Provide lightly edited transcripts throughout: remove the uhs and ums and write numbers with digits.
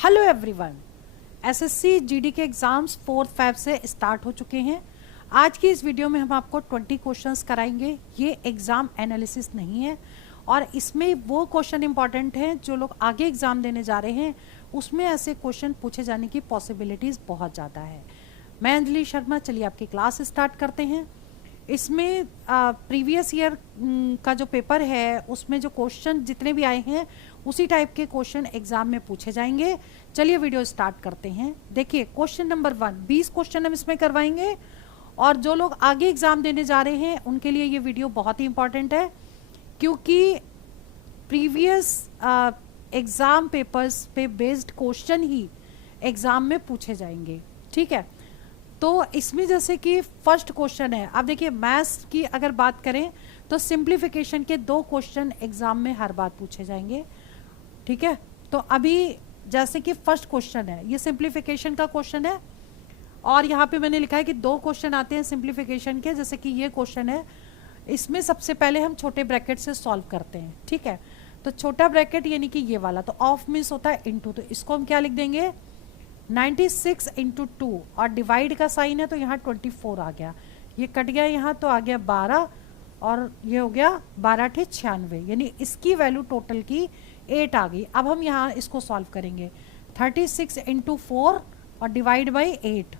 Hello everyone, SSC GD के exams 4th Feb से start हो चुके हैं। आज की इस वीडियो में हम आपको 20 क्वेश्चंस कराएंगे। ये एग्जाम एनालिसिस नहीं है और इसमें वो क्वेश्चन इंपॉर्टेंट हैं जो लोग आगे एग्जाम देने जा रहे हैं, उसमें ऐसे क्वेश्चन पूछे जाने की पॉसिबिलिटीज बहुत ज़्यादा है। मैं अंजलि शर्मा, चलिए आपकी क्लास स्टार्ट करते हैं। इसमें प्रीवियस ईयर का जो पेपर है उसमें जो क्वेश्चन जितने भी आए हैं उसी टाइप के क्वेश्चन एग्जाम में पूछे जाएंगे। चलिए वीडियो स्टार्ट करते हैं। देखिए क्वेश्चन नंबर 1, 20 क्वेश्चन हम इसमें करवाएंगे और जो लोग आगे एग्जाम देने जा रहे हैं उनके लिए ये वीडियो बहुत ही इंपॉर्टेंट है, क्योंकि प्रीवियस एग्जाम पेपर्स पे बेस्ड क्वेश्चन ही एग्जाम में पूछे जाएंगे। ठीक है, तो इसमें जैसे कि फर्स्ट क्वेश्चन है, अब देखिए मैथ्स की अगर बात करें तो सिंप्लीफिकेशन के 2 क्वेश्चन एग्जाम में हर बार पूछे जाएंगे। ठीक है, तो अभी जैसे कि फर्स्ट क्वेश्चन है, ये सिंप्लीफिकेशन का क्वेश्चन है और यहाँ पे मैंने लिखा है कि 2 क्वेश्चन आते हैं सिंप्लीफिकेशन के। जैसे कि ये क्वेश्चन है, इसमें सबसे पहले हम छोटे ब्रैकेट से सॉल्व करते हैं। ठीक है, तो छोटा ब्रैकेट यानी कि ये वाला, तो ऑफ मीन्स होता है इनटू, तो इसको हम क्या लिख देंगे 96 इंटू 2 और डिवाइड का साइन है तो यहाँ 24 आ गया, ये कट गया यहाँ तो आ गया 12 और ये हो गया 12 × 96, यानी इसकी वैल्यू टोटल की 8 आ गई। अब हम यहाँ इसको सॉल्व करेंगे 36 इंटू 4 और डिवाइड बाई 8।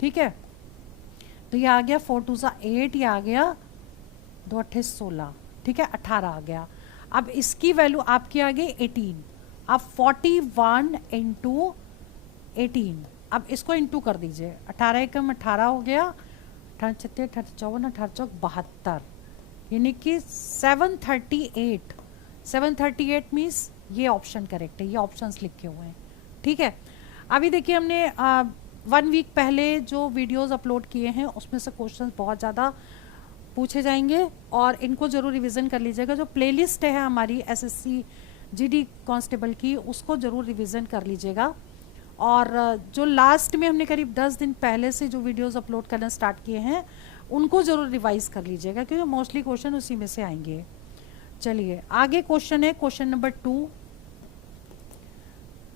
ठीक है, तो ये आ गया 4 2 8, ये आ गया 2 8 16। ठीक है, 18 आ गया। अब इसकी वैल्यू आपकी आ गई 18। अब 41 इंटू 18, अब इसको इंटू कर दीजिए, 18 एकम 18 हो गया, 18 छत्तीस 18 54 18 चौक 72, यानी कि 738। 738 मीन्स ये ऑप्शन करेक्ट है, ये ऑप्शंस लिखे हुए हैं। ठीक है, अभी देखिए हमने 1 वीक पहले जो वीडियोस अपलोड किए हैं उसमें से क्वेश्चंस बहुत ज़्यादा पूछे जाएंगे और इनको जरूर रिवीजन कर लीजिएगा। जो प्लेलिस्ट है हमारी एसएससी जीडी कांस्टेबल की, उसको जरूर रिवीजन कर लीजिएगा। और जो लास्ट में हमने करीब 10 दिन पहले से जो वीडियोस अपलोड करना स्टार्ट किए हैं उनको जरूर रिवाइज कर लीजिएगा, क्योंकि मोस्टली क्वेश्चन उसी में से आएंगे। चलिए आगे क्वेश्चन है, question number 2,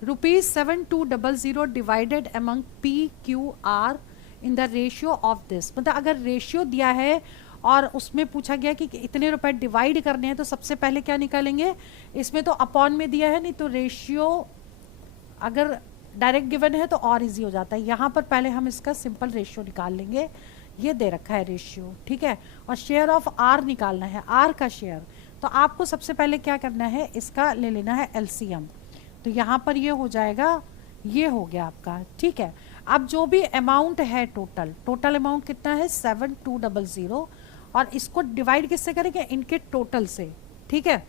₹7200 divided among PQR in the ratio of this. मतलब अगर रेशियो दिया है और उसमें पूछा गया कि इतने रुपए डिवाइड करने हैं, तो सबसे पहले क्या निकालेंगे, इसमें तो अपॉन में दिया है, नहीं तो रेशियो अगर डायरेक्ट गिवन है तो और इजी हो जाता है। यहाँ पर पहले हम इसका सिंपल रेशियो निकाल लेंगे, ये दे रखा है रेशियो। ठीक है, और शेयर ऑफ आर निकालना है, आर का शेयर। तो आपको सबसे पहले क्या करना है, इसका ले लेना है एलसीएम। तो यहाँ पर ये हो जाएगा, ये हो गया आपका। ठीक है, अब जो भी अमाउंट है टोटल अमाउंट कितना है 7200 और इसको डिवाइड किससे करेंगे, इनके टोटल से। ठीक है,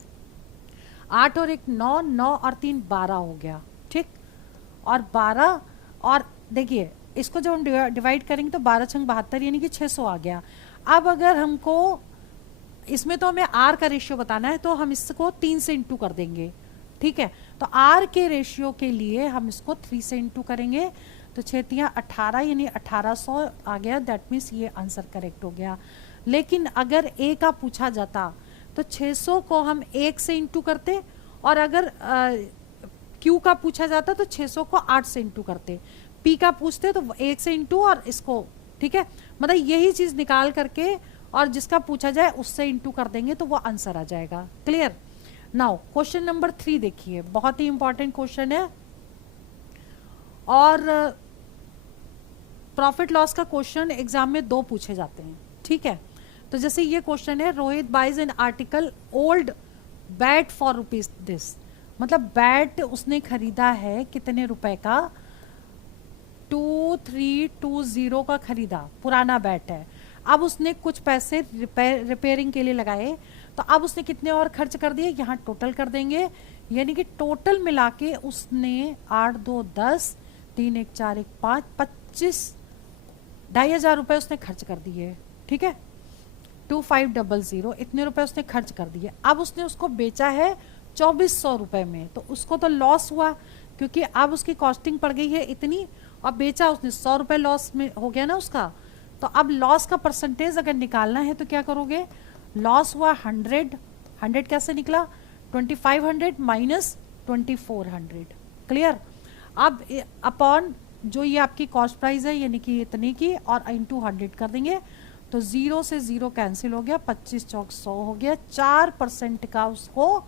8 और 1 9, 9 और 3 12 हो गया। ठीक, और 12 और देखिए इसको जब हम डिवाइड करेंगे तो 12 छंग 72 यानी कि 600 आ गया। अब अगर हमको इसमें तो हमें आर का रेशियो बताना है तो हम इसको 3 से इंटू कर देंगे। ठीक है, तो आर के रेशियो के लिए हम इसको 3 से इंटू करेंगे, तो 6 3 18 यानी 1800 आ गया। दैट मीन्स ये आंसर करेक्ट हो गया। लेकिन अगर ए का पूछा जाता तो 600 को हम 1 से इंटू करते और अगर क्यू का पूछा जाता तो 600 को 8 से इंटू करते, पी का पूछते तो 1 से इंटू और इसको। ठीक है, मतलब यही चीज निकाल करके और जिसका पूछा जाए उससे इंटू कर देंगे तो वो आंसर आ जाएगा। क्लियर। नाउ क्वेश्चन नंबर 3 देखिए, बहुत ही इंपॉर्टेंट क्वेश्चन है और प्रॉफिट लॉस का क्वेश्चन एग्जाम में 2 पूछे जाते हैं। ठीक है, तो जैसे ये क्वेश्चन है, Rohit buys an article old bat for rupees this. मतलब बैट उसने खरीदा है कितने रुपए का, 2320 का खरीदा, पुराना बैट है। अब उसने कुछ पैसे रिपेयरिंग के लिए लगाए, तो अब उसने कितने और खर्च कर दिए, यहाँ टोटल कर देंगे, यानी कि टोटल मिला के उसने 8 2 10 3 1 4 1 5 25 2500 रुपए उसने खर्च कर दिए। ठीक है, 2500 इतने रुपए उसने खर्च कर दिए। अब उसने उसको बेचा है 2400 रुपए में, तो उसको तो लॉस हुआ क्योंकि अब उसकी कॉस्टिंग पड़ गई है इतनी और बेचा उसने 100 रुपए लॉस में हो गया ना उसका। तो अब लॉस का परसेंटेज अगर निकालना है तो क्या करोगे, लॉस हुआ 100 कैसे निकला, 2500 माइनस 2400। क्लियर। अब अपॉन जो ये आपकी कॉस्ट प्राइस है यानी कि इतने की और इंटू 100 कर देंगे तो 0 से 0 कैंसिल हो गया, 25 चौक 100 हो गया, 4% का उसको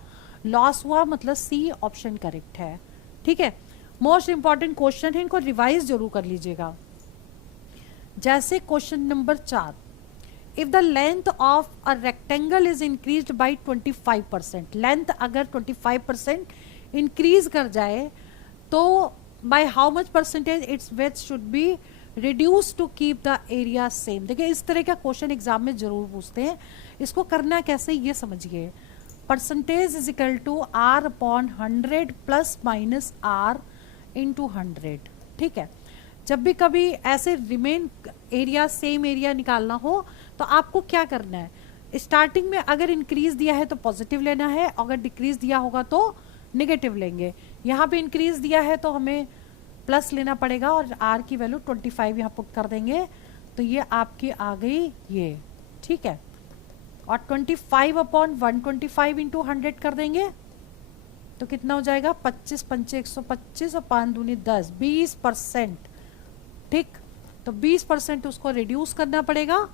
लॉस हुआ, मतलब सी ऑप्शन करेक्ट है। ठीक है, मोस्ट इंपॉर्टेंट क्वेश्चन है, इनको रिवाइज जरूर कर लीजिएगा। जैसे question number 4, if the length of a rectangle is increased by 25%, length अगर 25% इंक्रीज कर जाए तो by how much percentage its width should be reduce to keep the area same. देखिए इस तरह का क्वेश्चन एग्जाम में जरूर पूछते हैं, इसको करना कैसे ये समझिए। Percentage is equal to R upon 100 plus minus R into 100। ठीक है, जब भी कभी ऐसे रिमेन एरिया सेम एरिया निकालना हो तो आपको क्या करना है, स्टार्टिंग में अगर इंक्रीज दिया है तो पॉजिटिव लेना है, अगर डिक्रीज दिया होगा तो नेगेटिव लेंगे। यहाँ पे इंक्रीज दिया है तो हमें प्लस लेना पड़ेगा और आर की वैल्यू 25 यहाँ पुट कर देंगे तो ये आपकी आ गई ये। ठीक है, और 25 अपॉन 125 इंटू 100 कर देंगे तो कितना हो जाएगा, 25 पंचे 125 और 5 दूनी 10, 20%। ठीक, तो 20% उसको रिड्यूस करना पड़ेगा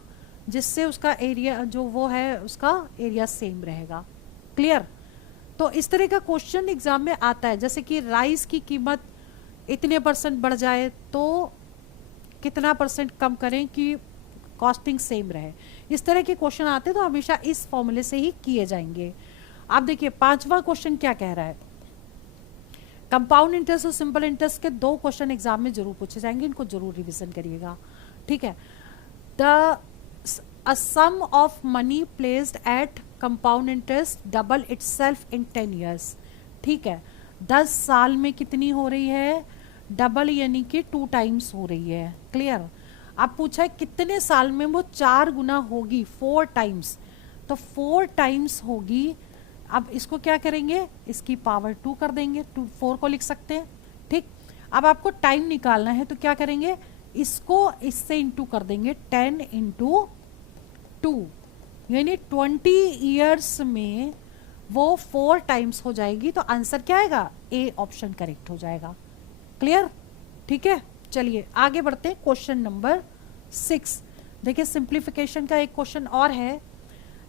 जिससे उसका एरिया जो वो है उसका एरिया सेम रहेगा। क्लियर? तो इस तरह का क्वेश्चन एग्जाम में आता है, जैसे कि राइस की कीमत इतने % बढ़ जाए तो कितना % कम करें कि कॉस्टिंग सेम रहे। इस तरह के क्वेश्चन आते हैं तो हमेशा इस फॉर्मूले से ही किए जाएंगे। आप देखिए 5वां क्वेश्चन क्या कह रहा है, कंपाउंड इंटरेस्ट और सिंपल इंटरेस्ट के 2 क्वेश्चन एग्जाम में जरूर पूछे जाएंगे, इनको जरूर रिवीजन करिएगा। ठीक है, the a sum of money placed at compound interest double itself in 10 years। ठीक है, 10 साल में कितनी हो रही है, डबल यानी कि 2 टाइम्स हो रही है। क्लियर? अब पूछा है कितने साल में वो 4 गुना होगी, 4 टाइम्स, तो 4 टाइम्स होगी। अब इसको क्या करेंगे, इसकी पावर 2 कर देंगे, 4 को लिख सकते हैं। ठीक, अब आपको टाइम निकालना है तो क्या करेंगे, इसको इससे इंटू कर देंगे, 10 इंटू 2 यानी 20 ईयर्स में वो 4 टाइम्स हो जाएगी, तो आंसर क्या आएगा, ए ऑप्शन करेक्ट हो जाएगा। क्लियर? ठीक है, चलिए आगे बढ़ते हैं। क्वेश्चन नंबर 6 देखिए, सिंप्लीफिकेशन का एक क्वेश्चन और है।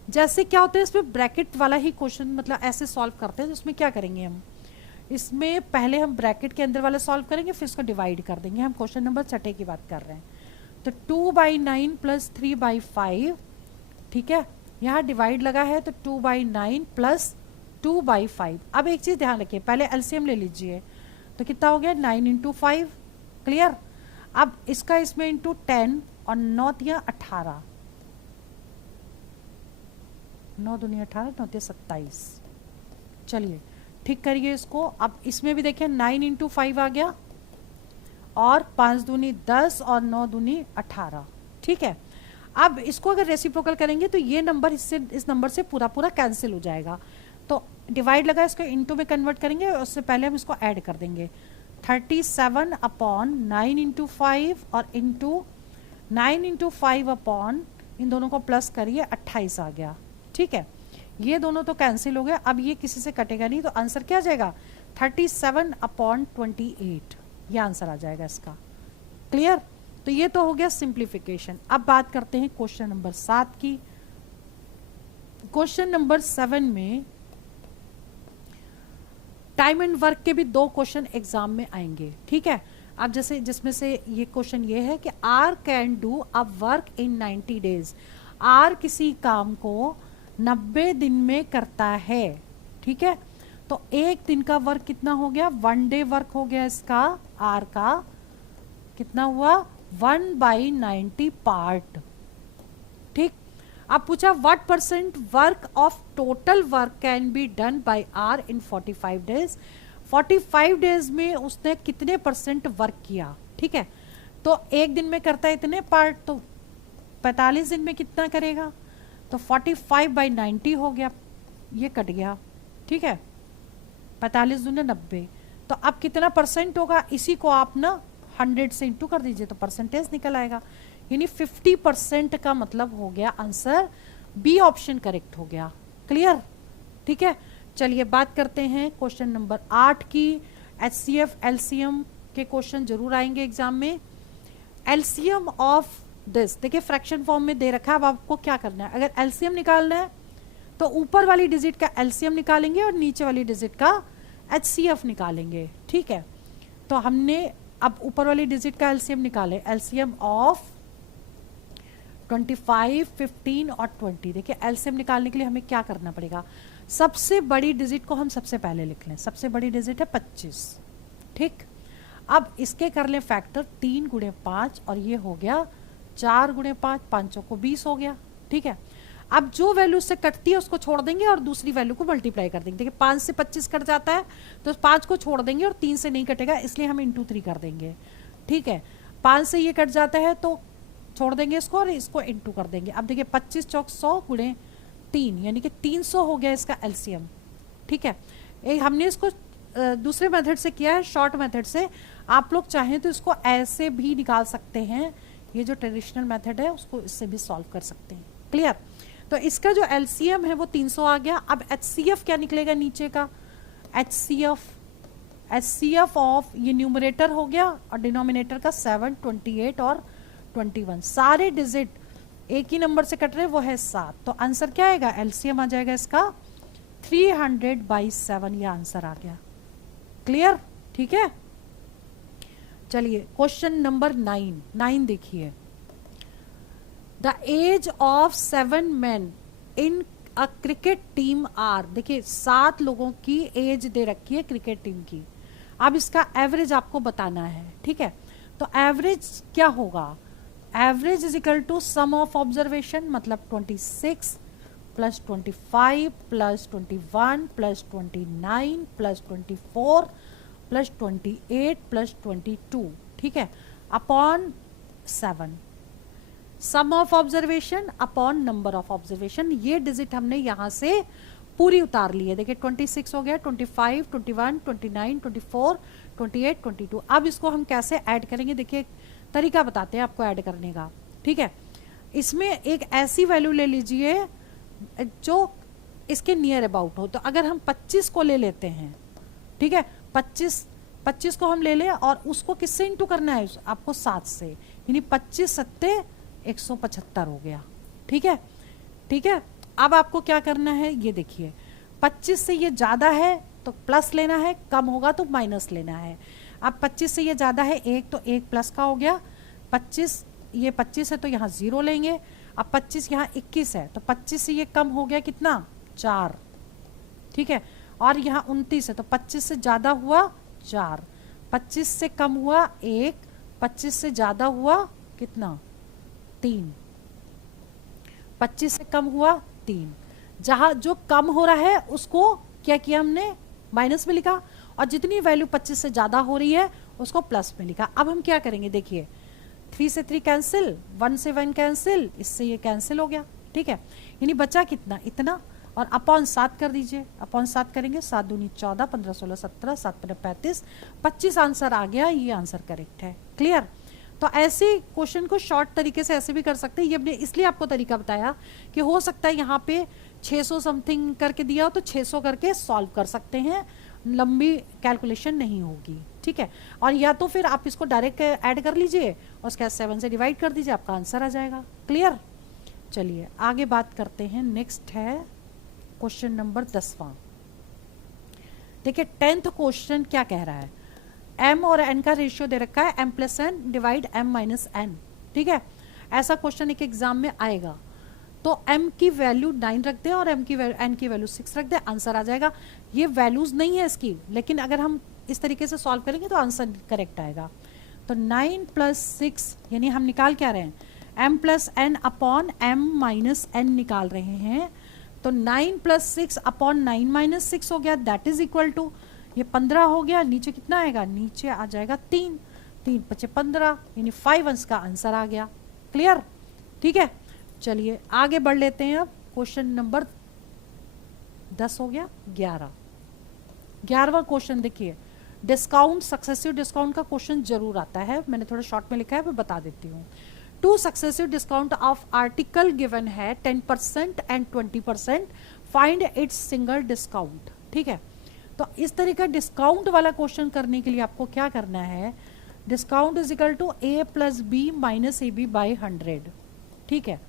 जैसे क्या होता है इसमें ब्रैकेट वाला ही क्वेश्चन, मतलब ऐसे सॉल्व करते हैं, तो इसमें क्या करेंगे हम, इसमें पहले हम ब्रैकेट के अंदर वाला सॉल्व करेंगे फिर इसको डिवाइड कर देंगे। हम क्वेश्चन नंबर 6 की बात कर रहे हैं, तो 2/9 प्लस 3/5। ठीक है, यहाँ डिवाइड लगा है तो 2/9 प्लस 2/5। अब एक चीज ध्यान रखिए, पहले एलसीएम ले लीजिए तो कितना हो गया, 9 इंटू 5। क्लियर? अब इसका इसमें इंटू 10 और 9 दिया 18, 9 दूनी 18, 9 दिया 27। चलिए ठीक करिए इसको। अब इसमें भी देखिए 9 इंटू 5 आ गया और 5 दूनी 10 और 9 दूनी 18। ठीक है, अब इसको अगर रेसिप्रोकल करेंगे तो ये नंबर इससे इस नंबर से पूरा पूरा कैंसिल हो जाएगा, तो डिवाइड लगा इसको इंटू में कन्वर्ट करेंगे, उससे पहले हम इसको ऐड कर देंगे। 37 अपॉन 9 इंटू 5 और इंटू 9 इंटू 5 अपॉन, इन दोनों को प्लस करिए, 28 आ गया। ठीक है, ये दोनों तो कैंसिल हो गए, अब ये किसी से कटेगा नहीं, तो आंसर क्या आ जाएगा, 37 अपॉन 28, ये आंसर आ जाएगा इसका। क्लियर? तो ये तो हो गया सिंप्लीफिकेशन। अब बात करते हैं क्वेश्चन नंबर 7 की। क्वेश्चन नंबर 7 में टाइम एंड वर्क के भी 2 क्वेश्चन एग्जाम में आएंगे। ठीक है, अब जैसे जिसमें से ये क्वेश्चन ये है कि R can do a work in 90 days. R किसी काम को 90 दिन में करता है। ठीक है, तो एक दिन का वर्क कितना हो गया, 1 डे वर्क हो गया इसका, आर का कितना हुआ, 1/90 पार्ट। ठीक, अब पूछा what % work of total work can be done by R in 45 days. 45 days में उसने कितने % वर्क किया। ठीक है, तो एक दिन में करता है इतने पार्ट, तो 45 दिन में कितना करेगा, तो 45/90 हो गया, ये कट गया। ठीक है, 45 दूने 90, तो अब कितना % होगा, इसी को आप ना 100 से इंटू कर दीजिए तो परसेंटेज निकल आएगा, यानी 50% का मतलब हो गया आंसर, बी ऑप्शन करेक्ट हो गया। क्लियर? ठीक है, चलिए बात करते हैं क्वेश्चन नंबर 8 की। HCF LCM के क्वेश्चन जरूर आएंगे एग्जाम में। एलसीएम ऑफ दिस, देखिए फ्रैक्शन फॉर्म में दे रखा है। अब आपको क्या करना है, अगर एलसीएम निकालना है तो ऊपर वाली डिजिट का एलसीएम निकालेंगे और नीचे वाली डिजिट का एचसीएफ निकालेंगे। ठीक है, तो हमने अब ऊपर वाली डिजिट का एलसीएम निकाले, एलसीएम ऑफ 25, 15 और 20। देखिए एलसीएम निकालने के लिए हमें क्या करना पड़ेगा, सबसे बड़ी डिजिट को हम सबसे पहले लिख लें। सबसे बड़ी डिजिट है 25। ठीक, अब इसके कर लें फैक्टर 3 गुणे 5 और ये हो गया 4 गुणे 5, 5 को 20 हो गया। ठीक है, अब जो वैल्यू से कटती है उसको छोड़ देंगे और दूसरी वैल्यू को मल्टीप्लाई कर देंगे। देखिए 5 से 25 कट जाता है तो 5 को छोड़ देंगे और 3 से नहीं कटेगा, इसलिए हम इंटू 3 कर देंगे। ठीक है, 5 से ये कट जाता है तो छोड़ देंगे इसको और इसको इंटू कर देंगे। अब देखिए 25 चौक 100 गुणे 3 यानी कि 300 हो गया इसका एलसीएम। ठीक है, हमने इसको दूसरे मेथड से किया है, शॉर्ट मेथड से। आप लोग चाहें तो इसको ऐसे भी निकाल सकते हैं, ये जो ट्रेडिशनल मेथड है उसको इससे भी सॉल्व कर सकते हैं। क्लियर, तो इसका जो एलसीएम है वो 300 आ गया। अब एचसीएफ क्या निकलेगा नीचे का, एचसीएफ ऑफ ये न्यूमरेटर हो गया और डिनोमिनेटर का 7, 28 और 21। सारे डिजिट एक ही नंबर से कट रहे वो है 7, तो आंसर क्या आएगा, एलसीएम आ जाएगा इसका 300/7, ये आंसर आ गया। क्लियर, ठीक है। चलिए क्वेश्चन नंबर 9 देखिए, the age of 7 men in a cricket team are. देखिए 7 लोगों की एज दे रखी है क्रिकेट टीम की। अब इसका एवरेज आपको बताना है। ठीक है, तो एवरेज क्या होगा, average is equal to sum of observation, मतलब 26 plus 25 plus 21 plus 29 plus 24 plus 28 plus 22। ठीक है, upon 7, sum of observation upon number of observation. ये डिजिट हमने यहां से पूरी उतार ली है। देखिए 26 हो गया, 25, 21, 29, 24, 28, 22। अब इसको हम कैसे ऐड करेंगे, देखिए तरीका बताते हैं आपको ऐड करने का। ठीक है, इसमें एक ऐसी वैल्यू ले लीजिए जो इसके नियर अबाउट हो। तो अगर हम 25 को ले लेते हैं, ठीक है, 25 को हम ले लें और उसको किससे इंटू करना है आपको, 7 से, यानी 25 सत्ते 175 हो गया। ठीक है, ठीक है। अब आपको क्या करना है, ये देखिए 25 से ये ज्यादा है तो प्लस लेना है, कम होगा तो माइनस लेना है। अब 25 से ये ज्यादा है 1 तो 1 प्लस का हो गया, 25 ये 25 है तो यहाँ 0 लेंगे। अब 25 यहाँ 21 है तो 25 से ये कम हो गया कितना, 4। ठीक है, और यहाँ 29 है तो 25 से ज्यादा हुआ 4, 25 से कम हुआ 1, 25 से ज्यादा हुआ कितना, 3, 25 से कम हुआ 3। जहां जो कम हो रहा है उसको क्या किया हमने, माइनस में लिखा, और जितनी वैल्यू 25 से ज्यादा हो रही है उसको प्लस में लिखा। अब हम क्या करेंगे, देखिए 3 से 3 कैंसिल, 1 से 1 कैंसिल, इससे ये कैंसिल हो गया। ठीक है, यानी बचा कितना, इतना, और अपॉन 7 कर दीजिए। अपॉन 7 करेंगे, 7 दूनी 14, 15 16 17, 7 15 35, 25 आंसर आ गया। ये आंसर करेक्ट है। क्लियर, तो ऐसे क्वेश्चन को शॉर्ट तरीके से ऐसे भी कर सकते हैं। ये हमने इसलिए आपको तरीका बताया कि हो सकता है यहाँ पे 600 समथिंग करके दिया हो तो 600 करके सॉल्व कर सकते हैं, लंबी कैलकुलेशन नहीं होगी। ठीक है, और या तो फिर आप इसको डायरेक्ट ऐड कर लीजिए और उसके 7 से डिवाइड कर दीजिए, आपका आंसर आ जाएगा। क्लियर, चलिए आगे बात करते हैं। नेक्स्ट है क्वेश्चन नंबर 10वां। देखिए 10th क्वेश्चन क्या कह रहा है, m और n का रेशियो दे रखा है m+n डिवाइड m-n। ठीक है, ऐसा क्वेश्चन एक एग्जाम में आएगा। तो m की वैल्यू 9 रख दें और n की वैल्यू 6 रख दें, आंसर आ जाएगा। ये वैल्यूज नहीं है इसकी, लेकिन अगर हम इस तरीके से सॉल्व करेंगे तो आंसर करेक्ट आएगा। तो 9 + 6 यानी हम निकाल क्या रहे हैं, m+n अपॉन m-n निकाल रहे हैं। तो 9 + 6 अपॉन 9 - 6 हो गया, दैट इज इक्वल टू ये 15 हो गया। नीचे कितना आएगा, नीचे आ जाएगा 3, 3 × 5 = 15, यानी 5 अंश का आंसर आ गया। क्लियर, ठीक है। चलिए आगे बढ़ लेते हैं। अब क्वेश्चन नंबर 10 हो गया, 11वां क्वेश्चन देखिए, डिस्काउंट, सक्सेसिव डिस्काउंट का क्वेश्चन जरूर आता है। मैंने थोड़ा शॉर्ट में लिखा है, मैं बता देती हूँ। 2 successive discount of article given है 10% and 20%, find its single discount. ठीक है, तो इस तरह का डिस्काउंट वाला क्वेश्चन करने के लिए आपको क्या करना है, discount is equal to A plus B minus A B by 100। ठीक है,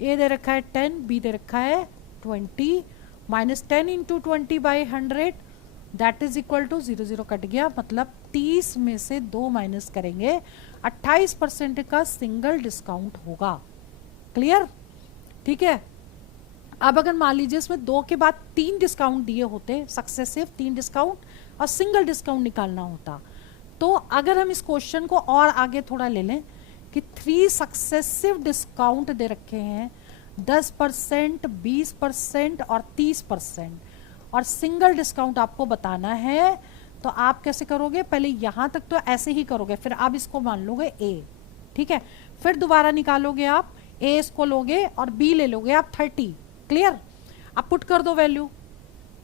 ए दे रखा है 10, बी दे रखा है 20, minus 10 into 20 by 100 that is equal to 0 0 cut गया, मतलब 30 में से 2 माइनस करेंगे 28% का सिंगल डिस्काउंट होगा। क्लियर? ठीक है। अब अगर मान लीजिए इसमें 2 के बाद 3 डिस्काउंट दिए होते, सक्सेसिव 3 डिस्काउंट और सिंगल डिस्काउंट निकालना होता, तो अगर हम इस क्वेश्चन को और आगे थोड़ा ले लें कि 3 सक्सेसिव डिस्काउंट दे रखे हैं 10%, 20% और 30%, और सिंगल डिस्काउंट आपको बताना है, तो आप कैसे करोगे? पहले यहां तक तो ऐसे ही करोगे, फिर आप इसको मान लोगे ए। ठीक है, फिर दोबारा निकालोगे आप, ए इसको लोगे और बी ले लोगे आप 30। क्लियर? अब पुट कर दो वैल्यू,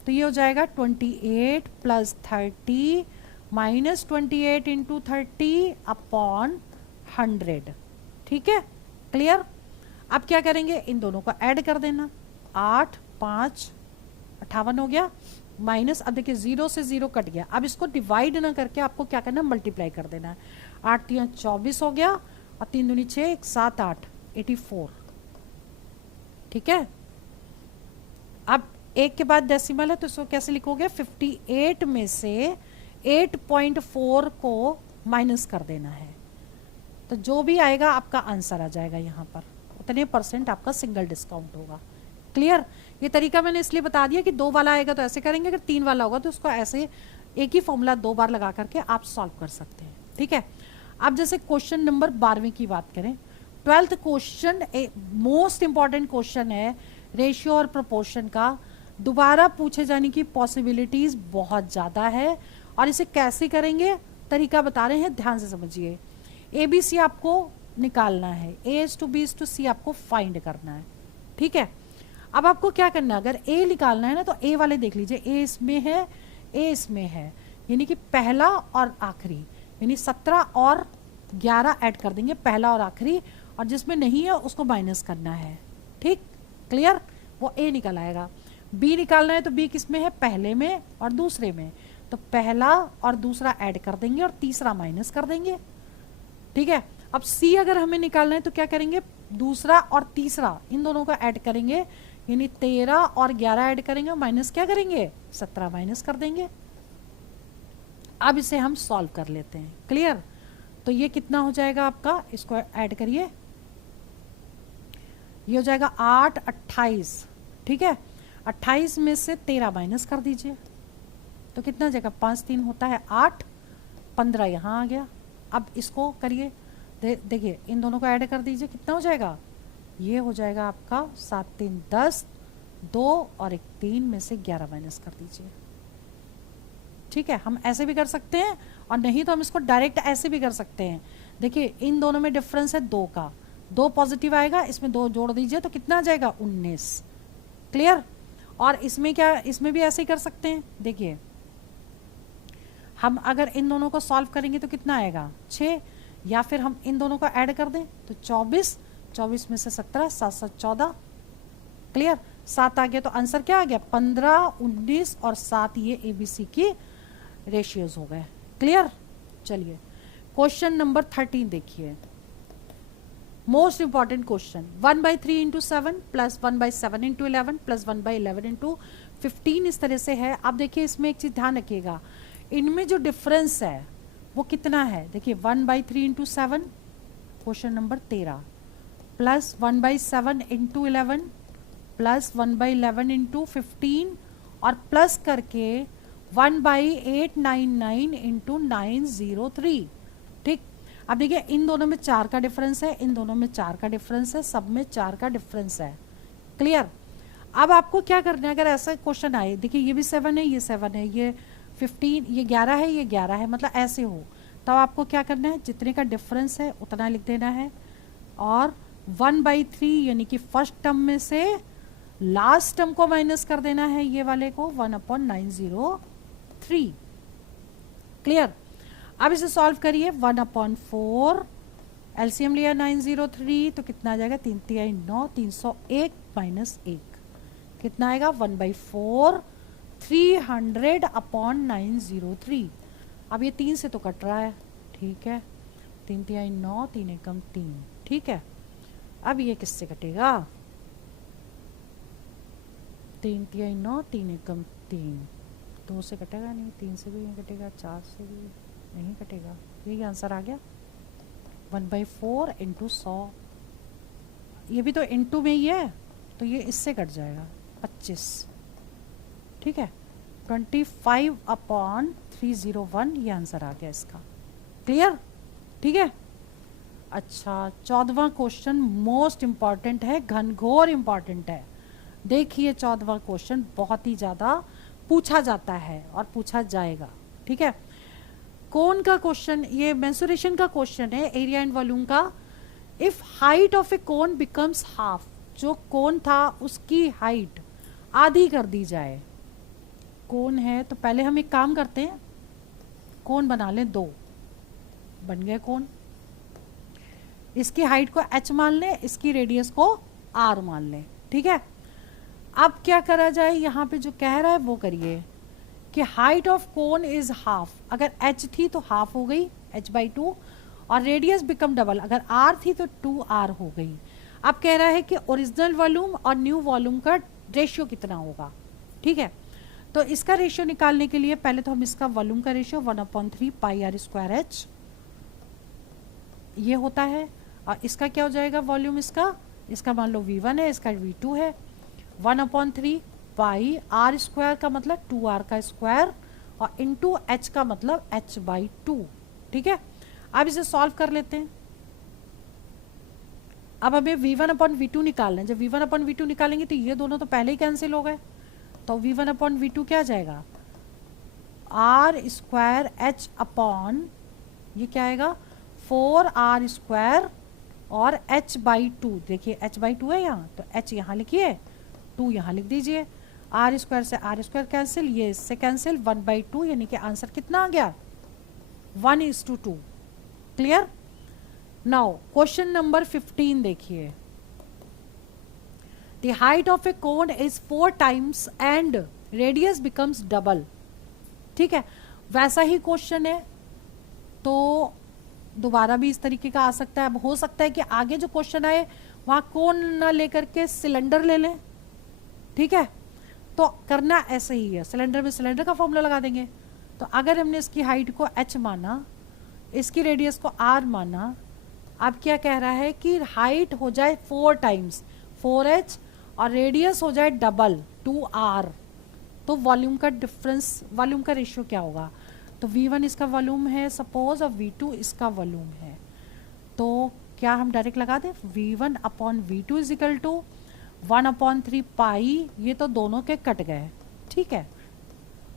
तो ये हो जाएगा 28 प्लस 30 माइनस 28 इंटू 30 अपॉन 100। ठीक है, क्लियर? अब क्या करेंगे? इन दोनों को ऐड कर देना, 8 5 58 हो गया, माइनस, अब देखिए 0 से 0 कट गया, अब इसको डिवाइड ना करके आपको क्या करना है? मल्टीप्लाई कर देना है। 8 3 24 हो गया और 3 दूनी 6, 1 7 8 84। ठीक है, अब एक के बाद डेसिमल है तो इसको कैसे लिखोगे? 58 में से 8.4 को माइनस कर देना है, तो जो भी आएगा आपका आंसर आ जाएगा, यहाँ पर उतने % आपका सिंगल डिस्काउंट होगा। क्लियर? ये तरीका मैंने इसलिए बता दिया कि 2 वाला आएगा तो ऐसे करेंगे, अगर 3 वाला होगा तो उसको ऐसे एक ही फॉर्मूला 2 बार लगा करके आप सॉल्व कर सकते हैं। ठीक है, अब जैसे क्वेश्चन नंबर 12 की बात करें, 12th question most important question है रेशियो और प्रोपोर्शन का। दोबारा पूछे जाने की पॉसिबिलिटीज बहुत ज़्यादा है, और इसे कैसे करेंगे तरीका बता रहे हैं, ध्यान से समझिए। ए बी सी आपको निकालना है, A is two B is two C आपको फाइंड करना है। ठीक है, अब आपको क्या करना है? अगर ए निकालना है ना, तो ए वाले देख लीजिए, ए इसमें है, ए इसमें है, यानी कि पहला और आखिरी, यानी 17 और 11 ऐड कर देंगे, पहला और आखिरी, और जिसमें नहीं है उसको माइनस करना है। ठीक, क्लियर? वो ए निकल आएगा। बी निकालना है तो बी किसमें है? पहले में और दूसरे में, तो पहला और दूसरा ऐड कर देंगे और तीसरा माइनस कर देंगे। ठीक है, अब सी अगर हमें निकालना है तो क्या करेंगे? दूसरा और तीसरा इन दोनों का ऐड करेंगे, यानी 13 और 11 ऐड करेंगे, माइनस क्या करेंगे? 17 माइनस कर देंगे। अब इसे हम सॉल्व कर लेते हैं। क्लियर? तो ये कितना हो जाएगा आपका? इसको ऐड करिए, ये हो जाएगा 8 28। ठीक है, 28 में से 13 माइनस कर दीजिए, तो कितना जाएगा? 5 3 होता है 8, 15 यहाँ आ गया। अब इसको करिए, देखिए इन दोनों को ऐड कर दीजिए, कितना हो जाएगा? ये हो जाएगा आपका 7 3 10, 2 और 1 3 में से 11 माइनस कर दीजिए। ठीक है, हम ऐसे भी कर सकते हैं, और नहीं तो हम इसको डायरेक्ट ऐसे भी कर सकते हैं। देखिए इन दोनों में डिफरेंस है 2 का, 2 पॉजिटिव आएगा, इसमें 2 जोड़ दीजिए तो कितना आ जाएगा? 19। क्लियर? और इसमें क्या? इसमें भी ऐसे ही कर सकते हैं। देखिए हम अगर इन दोनों को सॉल्व करेंगे तो कितना आएगा? 6, या फिर हम इन दोनों को ऐड कर दें तो 24, 24 में से 17, 7 7 14। क्लियर? 7 आ गया तो आंसर क्या आ गया? 15 19 और 7, ये एबीसी की रेशियोज हो गए। क्लियर? चलिए क्वेश्चन नंबर 13 देखिए, most important question. 1/3 into 7 plus 1/7 into 11 plus 1/11 into 15, इस तरह से है। आप देखिए इसमें एक चीज ध्यान रखिएगा, इनमें जो डिफरेंस है वो कितना है? देखिए 1/3 into 7 question number 13 plus 1/7 into 11 plus 1/11 into 15 और प्लस करके 1/899 इंटू 903। ठीक, अब देखिए इन दोनों में 4 का डिफरेंस है, इन दोनों में 4 का डिफरेंस है, सब में 4 का डिफरेंस है। क्लियर? अब आपको क्या करना है अगर ऐसा क्वेश्चन आए, देखिए ये भी 7 है, ये 7 है, ये 15, ये 11 है, ये 11 है, मतलब ऐसे हो, तब आपको क्या करना है? जितने का डिफरेंस है उतना लिख देना है, और 1/3 यानी कि फर्स्ट टर्म में से लास्ट टर्म को माइनस कर देना है, ये वाले को 1/903। क्लियर? अब इसे सॉल्व करिए, 1/4, एलसीएम लिया 903 तो कितना आ जाएगा? 3 3 9, 301 माइनस 1 कितना आएगा? 1/4, 300/903। अब ये 3 से तो कट रहा है, ठीक है, 3 तिहाई 9, 3 एकम 3। ठीक है, अब ये किससे कटेगा? 3 तिहाई 9, 3 एकम 3, 2 से कटेगा नहीं, 3 से भी नहीं कटेगा, 4 से भी नहीं कटेगा। यही आंसर आ गया 1/4 इंटू 100। ये भी तो इंटू में ही है, तो ये इससे कट जाएगा 25। ठीक है, 25/301 ये आंसर आ गया इसका। क्लियर? ठीक है। अच्छा, 14वां क्वेश्चन मोस्ट इंपॉर्टेंट है, घनघोर इंपॉर्टेंट है। देखिए 14वां क्वेश्चन बहुत ही ज्यादा पूछा जाता है और पूछा जाएगा। ठीक है, कोन का क्वेश्चन, ये मेंसुरेशन का क्वेश्चन है, एरिया एंड वॉल्यूम का। If height of A cone becomes half, जो कोन था उसकी हाइट आधी कर दी जाए। कोन है तो पहले हम एक काम करते हैं, कोन बना लें 2, बन गए कोन। इसकी हाइट को h मान लें, इसकी रेडियस को r मान लें। ठीक है, अब क्या करा जाए, यहाँ पे जो कह रहा है वो करिए कि height of cone is half. अगर h थी तो हाफ हो गई h/2, और रेडियस बिकम डबल, अगर r थी तो 2r हो गई। अब कह रहा है कि ओरिजिनल वॉल्यूम और न्यू वॉल्यूम का रेशियो कितना होगा। ठीक है, तो इसका रेशियो निकालने के लिए पहले तो हम इसका वॉल्यूम का रेशियो 1/3 πr²h ये होता है, और इसका क्या हो जाएगा वॉल्यूम, इसका मान लो v1 है, इसका v2 है। 1/3 पाई r² का मतलब 2r का स्क्वायर, और इंटू h का मतलब h/2। ठीक है, अब इसे सॉल्व कर लेते हैं। अब हमें v1/v2 निकालना है। जब v1/v2 निकालेंगे तो ये दोनों तो पहले ही कैंसिल हो गए, तो v1/v2 क्या जाएगा, r² h अपॉन ये क्या आएगा 4r² और h/2। देखिए h/2 है यहाँ, तो h यहाँ लिखिए, 2 यहाँ लिख दीजिए। r² से r² कैंसिल, ये इससे कैंसिल, 1/2, यानी कि आंसर कितना आ गया 1:2। क्लियर? नाउ क्वेश्चन नंबर 15 देखिए। The height of A cone is 4 times and radius becomes double. ठीक है, वैसा ही क्वेश्चन है, तो दोबारा भी इस तरीके का आ सकता है। अब हो सकता है कि आगे जो क्वेश्चन आए वहां कोन ना लेकर के सिलेंडर ले लें। ठीक है, तो करना ऐसे ही है, सिलेंडर में सिलेंडर का फॉर्मूला लगा देंगे। तो अगर हमने इसकी हाइट को h माना, इसकी रेडियस को r माना, अब क्या कह रहा है कि हाइट हो जाए 4 टाइम्स 4h और रेडियस हो जाए डबल 2r, तो वॉल्यूम का डिफरेंस, वॉल्यूम का रेशियो क्या होगा। तो v1 इसका वॉल्यूम है सपोज, और v2 इसका वॉल्यूम है। तो क्या हम डायरेक्ट लगा दें, v1/v2 इज इक्वल टू 1/3 पाई, ये तो दोनों के कट गए। ठीक है,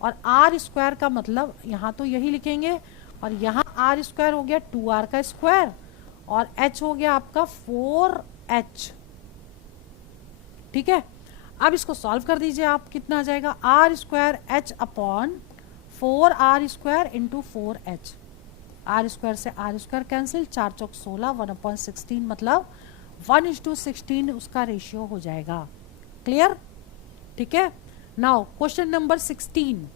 और r² का मतलब यहाँ तो यही लिखेंगे, और यहाँ r² हो गया 2r का स्क्वायर, और h हो गया आपका 4h। ठीक है, अब इसको सॉल्व कर दीजिए आप, कितना आ जाएगा r² h upon 4r² into 4h। r² से r² कैंसिल, 4 चौक 16, 1/16 मतलब 1:16 उसका रेशियो हो जाएगा। क्लियर? ठीक है, now question number 16,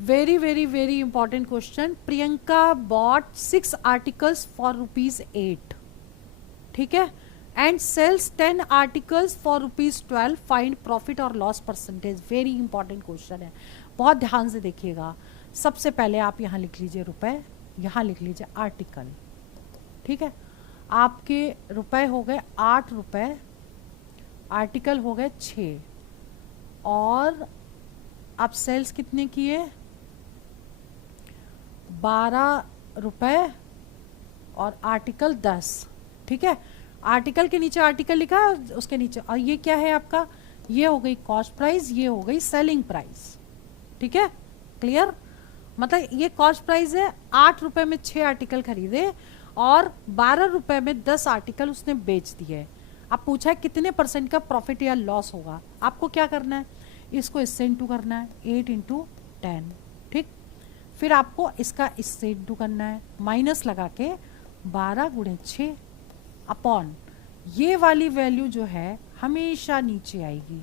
very very very important question. Priyanka bought 6 articles for ₹8। ठीक है, and sells 10 articles for ₹12। Find profit और loss percentage. Very important question है, बहुत ध्यान से देखिएगा। सबसे पहले आप यहाँ लिख लीजिए रुपए, यहाँ लिख लीजिए आर्टिकल। ठीक है, आपके रुपए हो गए 8 रुपए, आर्टिकल हो गए 6, और आप सेल्स कितने किए 12 रुपए, और आर्टिकल 10। ठीक है, आर्टिकल के नीचे आर्टिकल लिखा है, उसके नीचे, और ये क्या है आपका, ये हो गई कॉस्ट प्राइस, ये हो गई सेलिंग प्राइस। ठीक है, क्लियर? मतलब ये कॉस्ट प्राइस है, 8 रुपए में 6 आर्टिकल खरीदे और 12 रुपए में 10 आर्टिकल उसने बेच दिए। अब पूछा है कितने % का प्रॉफिट या लॉस होगा। आपको क्या करना है, इसको इससे इंटू करना है, 8 × 10। ठीक, फिर आपको इसका इससे इंटू करना है, माइनस लगा के 12 × 6 अपॉन ये वाली वैल्यू जो है हमेशा नीचे आएगी।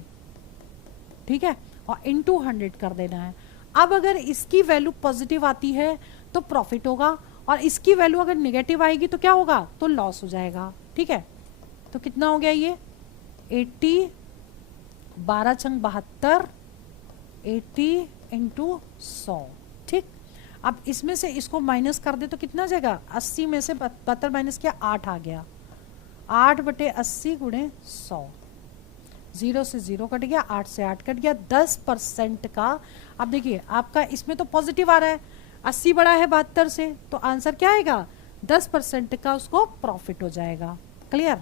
ठीक है, और इंटू 100 कर देना है। अब अगर इसकी वैल्यू पॉजिटिव आती है तो प्रॉफिट होगा, और इसकी वैल्यू अगर नेगेटिव आएगी तो क्या होगा, तो लॉस हो जाएगा। ठीक है, तो कितना हो गया ये 80, 12 छंग 72, 80 इंटू 100। ठीक, अब इसमें से इसको माइनस कर दे तो कितना जाएगा, 80 में से 72 माइनस किया 8 आ गया, 8/80 गुणे 100, 0 से 0 कट गया, 8 से 8 कट गया, 10% का। अब देखिए आपका इसमें तो पॉजिटिव आ रहा है, 80 बड़ा है 72 से, तो आंसर क्या आएगा, 10% का उसको प्रॉफिट हो जाएगा। क्लियर।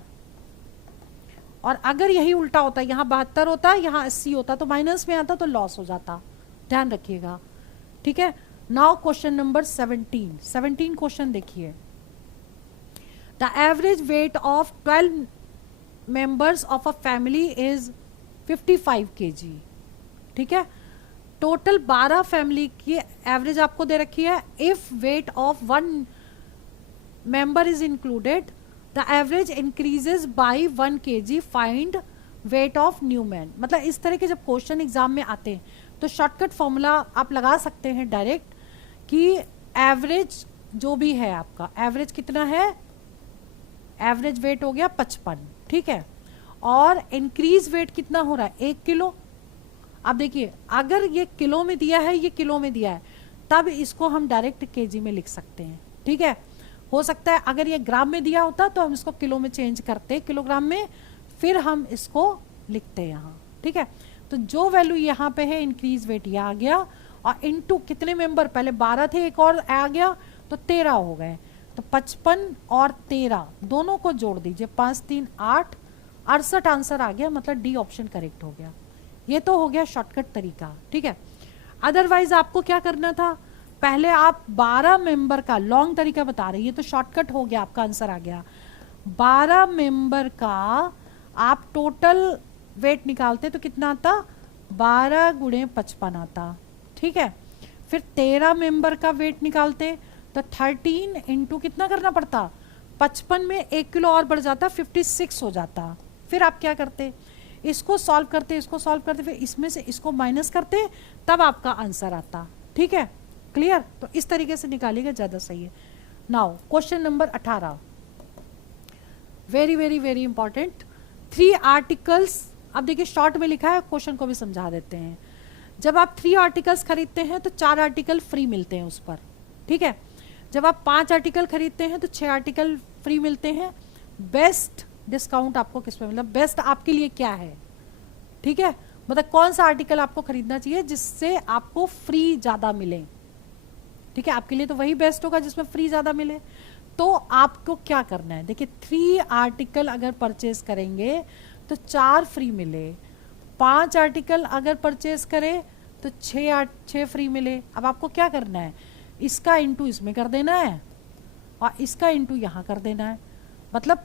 और अगर यही उल्टा होता, यहाँ 72 होता, यहाँ 80 होता, तो माइनस में आता तो लॉस हो जाता, ध्यान रखिएगा। ठीक है, नाउ क्वेश्चन नंबर 17 क्वेश्चन देखिए। The average weight of 12 members of a family is 55 kg। ठीक है, टोटल 12 फैमिली की एवरेज आपको दे रखी है। If weight of 1 member is included, the average increases by 1 kg, find weight of new man। मतलब इस तरह के जब क्वेश्चन एग्जाम में आते हैं तो शॉर्टकट फॉर्मूला आप लगा सकते हैं डायरेक्ट, कि एवरेज जो भी है आपका, एवरेज कितना है, एवरेज वेट हो गया 55। ठीक है, और इंक्रीज वेट कितना हो रहा है, 1 किलो। अब देखिए अगर ये किलो में दिया है, ये किलो में दिया है, तब इसको हम डायरेक्ट केजी में लिख सकते हैं। ठीक है, हो सकता है अगर ये ग्राम में दिया होता तो हम इसको किलो में चेंज करते, किलोग्राम में, फिर हम इसको लिखते यहाँ। ठीक है, तो जो वैल्यू यहाँ पे है इंक्रीज वेट ये आ गया, और इनटू कितने मेंबर, पहले 12 थे, एक और आ गया तो 13 हो गए, तो 55 और 13 दोनों को जोड़ दीजिए, 5 3 8, 68 आंसर आ गया, मतलब डी ऑप्शन करेक्ट हो गया। ये तो हो गया शॉर्टकट तरीका। ठीक है, अदरवाइज आपको क्या करना था, पहले आप 12 मेंबर का, लॉन्ग तरीका बता रही है तो शॉर्टकट हो गया, आपका आंसर आ गया। 12 मेंबर का आप टोटल वेट निकालते तो कितना आता, 12 गुणे 55 आता। ठीक है, फिर 13 मेंबर का वेट निकालते तो 13 इंटू कितना करना पड़ता, 55 में 1 किलो और बढ़ जाता, 56 हो जाता। फिर आप क्या करते, इसको सॉल्व करते, इसको सॉल्व करते, फिर इसमें से इसको माइनस करते, तब आपका आंसर आता। ठीक है, क्लियर। तो इस तरीके से निकालिएगा, ज्यादा सही है। Now question number 18, very very very important. 3 articles, अब देखिए शॉर्ट में लिखा है, क्वेश्चन को भी समझा देते हैं। जब आप 3 आर्टिकल्स खरीदते हैं तो 4 आर्टिकल फ्री मिलते हैं उस पर। ठीक है, जब आप 5 आर्टिकल खरीदते हैं तो 6 आर्टिकल फ्री मिलते हैं। बेस्ट डिस्काउंट आपको किस पे, मतलब बेस्ट आपके लिए क्या है। ठीक है, मतलब कौन सा आर्टिकल आपको खरीदना चाहिए जिससे आपको फ्री ज्यादा मिले। ठीक है, आपके लिए तो वही बेस्ट होगा जिसमें फ्री ज्यादा मिले। तो आपको क्या करना है, देखिए 3 आर्टिकल अगर परचेज करेंगे तो 4 फ्री मिले, 5 आर्टिकल अगर परचेज करें तो 6 फ्री मिले। अब आपको क्या करना है, इसका इंटू इसमें कर देना है और इसका इंटू यहाँ कर देना है, मतलब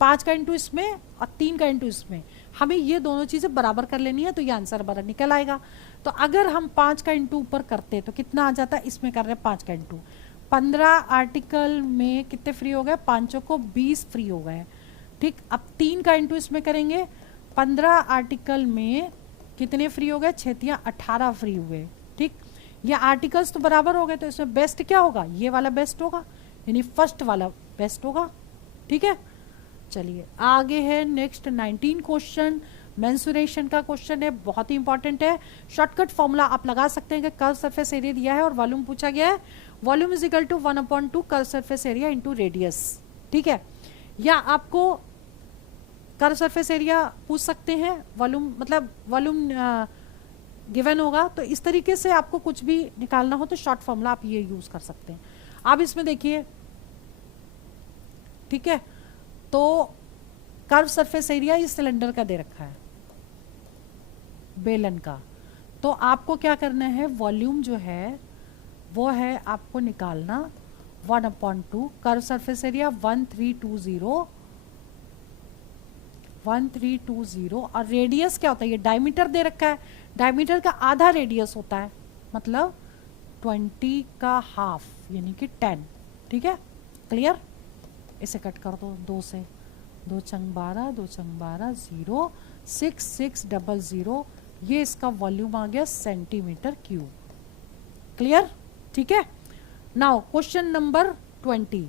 5 का इंटू इसमें और 3 का इंटू इसमें। हमें ये दोनों चीजें बराबर कर लेनी है तो ये आंसर बराबर निकल आएगा। तो अगर हम 5 का इंटू ऊपर करते तो कितना आ जाता है, इसमें कर रहे हैं 5 का इंटू, 15 आर्टिकल में कितने फ्री हो गए, 5 को 20 फ्री हो गए। ठीक, अब 3 का इंटू इसमें करेंगे, 15 आर्टिकल में कितने फ्री हो गए, 6 18 फ्री हुए। ठीक, ये आर्टिकल्स तो बराबर हो गए, तो इसमें बेस्ट क्या होगा, ये वाला बेस्ट होगा, यानी फर्स्ट वाला बेस्ट होगा। ठीक है, चलिए आगे है नेक्स्ट 19 क्वेश्चन, मेंसुरेशन का क्वेश्चन है, बहुत ही इंपॉर्टेंट है। शॉर्टकट फॉर्मूला आप लगा सकते हैं कि कर्व सरफेस एरिया दिया है और वॉल्यूम पूछा गया है, volume is equal to 1/2 curve surface area into radius. ठीक है, या आपको कर्व सरफेस एरिया पूछ सकते हैं, वॉल्यूम मतलब वॉल्यूम गिवन होगा, तो इस तरीके से आपको कुछ भी निकालना हो तो शॉर्ट फॉर्मूला आप ये यूज कर सकते हैं। अब इसमें देखिए, ठीक है, तो कर्व सरफेस एरिया इस सिलेंडर का दे रखा है, बेलन का, तो आपको क्या करना है, वॉल्यूम जो है वो है आपको निकालना 1/2 कर्व सरफेस एरिया 1320 और रेडियस क्या होता है, ये डायमीटर दे रखा है, डायमीटर का आधा रेडियस होता है, मतलब 20 का हाफ यानी कि 10। ठीक है, क्लियर। इसे कट कर दो 2 से, 2 छंग 12, 2 छंग 12, 0 6 6 00, ये इसका वॉल्यूम आ गया सेंटीमीटर क्यूब। क्लियर, ठीक है। Now question number 20,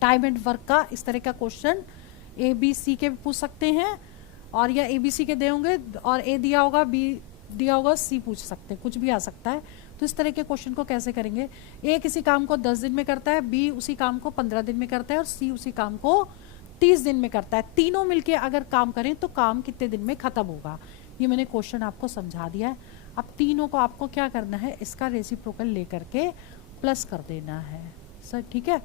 time and work का इस तरह का क्वेश्चन ए बी सी के भी पूछ सकते हैं, और या ए बी सी के दे होंगे और ए दिया होगा, बी दिया होगा, सी पूछ सकते हैं, कुछ भी आ सकता है। तो इस तरह के क्वेश्चन को कैसे करेंगे? ए किसी काम को 10 दिन में करता है, बी उसी काम को 15 दिन में करता है, और सी उसी काम को 30 दिन में करता है। तीनों मिलके अगर काम करें तो काम कितने दिन में खत्म होगा? ये मैंने क्वेश्चन आपको समझा दिया है। अब तीनों को आपको क्या करना है, इसका रेसिप्रोकल लेकर के प्लस कर देना है सर, ठीक है।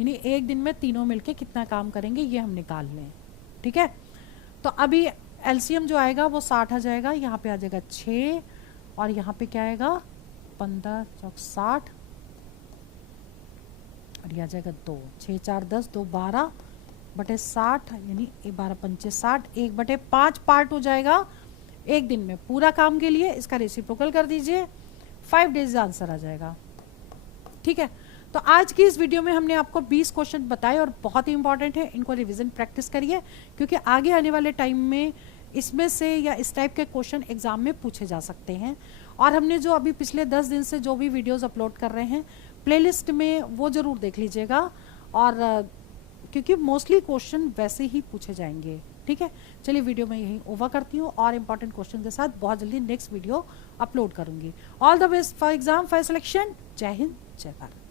यानी एक दिन में तीनों मिलके कितना काम करेंगे ये हम निकाल लें, ठीक है। तो अभी एलसीएम जो आएगा वो 60 आ जाएगा, यहाँ पे आ जाएगा 6, और यहाँ पे क्या आएगा 15 चौक 60, और ये आ जाएगा 2, 6 4 10, 2 12 बटे 60, यानी 12 पंचे 60, 1/5 पार्ट हो जाएगा एक दिन में पूरा काम के लिए। इसका रेसिप्रोकल कर दीजिए, 5 डेज आंसर आ जाएगा, ठीक है। तो आज की इस वीडियो में हमने आपको 20 क्वेश्चन बताए और बहुत ही इंपॉर्टेंट है, इनको रिवीजन प्रैक्टिस करिए, क्योंकि आगे आने वाले टाइम में इसमें से या इस टाइप के क्वेश्चन एग्जाम में पूछे जा सकते हैं। और हमने जो अभी पिछले 10 दिन से जो भी वीडियोस अपलोड कर रहे हैं प्लेलिस्ट में, वो जरूर देख लीजिएगा, और क्योंकि मोस्टली क्वेश्चन वैसे ही पूछे जाएंगे, ठीक है। चलिए वीडियो में यही ओवर करती हूँ, और इंपॉर्टेंट क्वेश्चन के साथ बहुत जल्दी नेक्स्ट वीडियो अपलोड करूंगी। All the best for exam, for selection. जय हिंद, जय भारत।